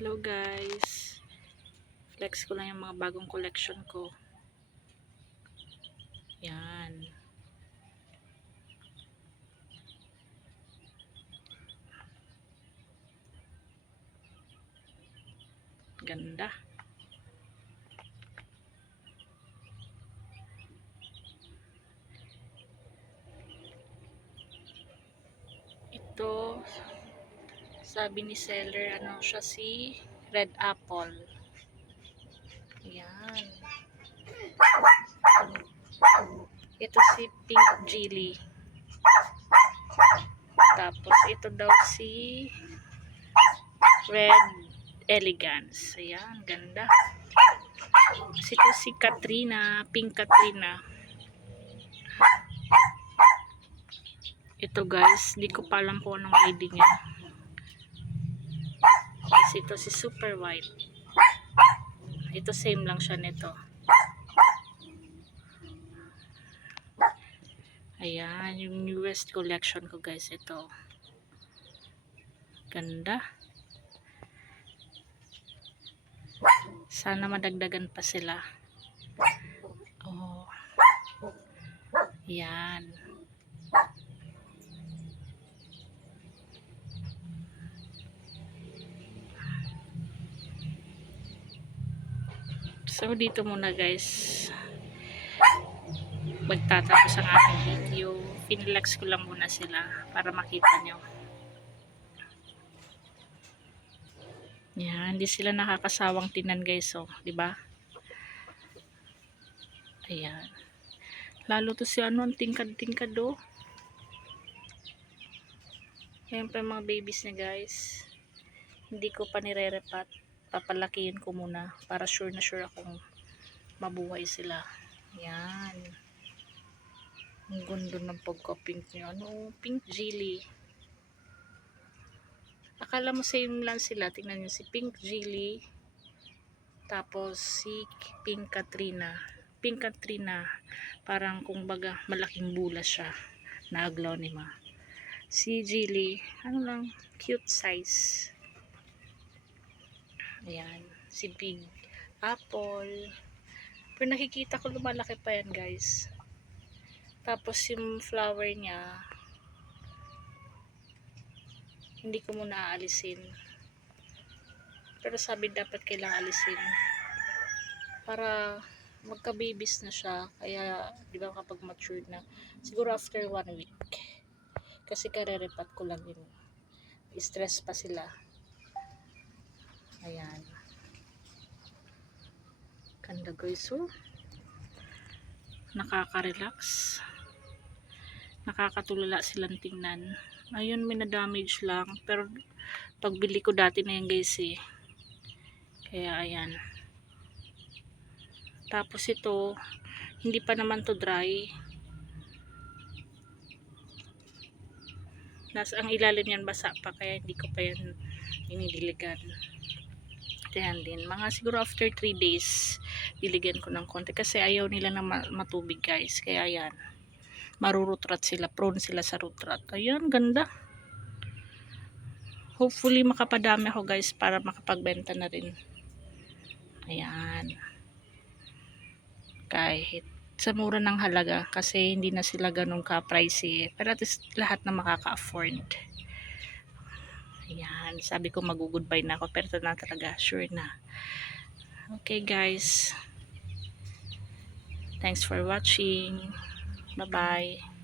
Hello guys, flex ko lang yung mga bagong collection ko. Yan, ganda. Ito, sabi ni seller, ano siya, si red apple. Yan. Ito si pink jelly. Tapos ito daw si red elegance. Ayan, ganda. Ito si Katrina, pink Katrina. Ito guys, di ko pa alam po anong ID niya. Tapos ito si super white. Ito same lang siya nito. Ayan, yung newest collection ko guys, ito. Ganda. Sana madagdagan pa sila. Oh. Yan. So dito muna guys magtatapos ang aking video. Pinlax ko lang muna sila para makita nyo. Yan, hindi sila nakakasawang tinan guys, oh, di ba? Ayan. Lalo to si ano, ang tingkad-tingkad, oh. Ayan pa yung mga babies niya guys. Hindi ko pa nire-repat. Papalakihin ko muna para sure na sure akong mabuhay sila. Yan. Ang ganda ng pagka-pink niya. Ano, pink jelly. Akala mo same lang sila. Tingnan niyo si pink jelly. Tapos si pink Katrina. Pink Katrina. Parang kung baga malaking bulas siya. Na aglonema. Si jelly. Ano lang. Cute size. Ayan. Si big apple. Pero nakikita ko lumalaki pa yan guys. Tapos yung flower niya, hindi ko muna aalisin. Pero sabi dapat kailangan alisin. Para magka-babies na siya. Kaya, di ba kapag matured na, siguro after 1 week. Kasi karerepat ko lang yun. Stress pa sila. Ayan. Ganda guys, oh. Nakaka-relax. Nakakatulala silang tingnan. Ayun, may na-damage lang. Pero pagbili ko dati na yan guys eh. Kaya ayan. Tapos ito, hindi pa naman to dry. Ang ilalim yan basa pa. Kaya hindi ko pa yan inidiligan. Ayan din. Mga siguro after 3 days, diligan ko ng konti. Kasi ayaw nila na matubig guys. Kaya ayan. Marurutrat sila. Prone sila sa rutrat. Ayan, ganda. Hopefully makapadami ako guys para makapagbenta na rin. Ayan. Kahit sa mura ng halaga kasi hindi na sila ganun ka-pricey. Pero at least lahat na makaka-afford. Ayan. Sabi ko mag-goodbye na ako pero ito na talaga. Sure na. Okay guys. Thanks for watching. Bye-bye.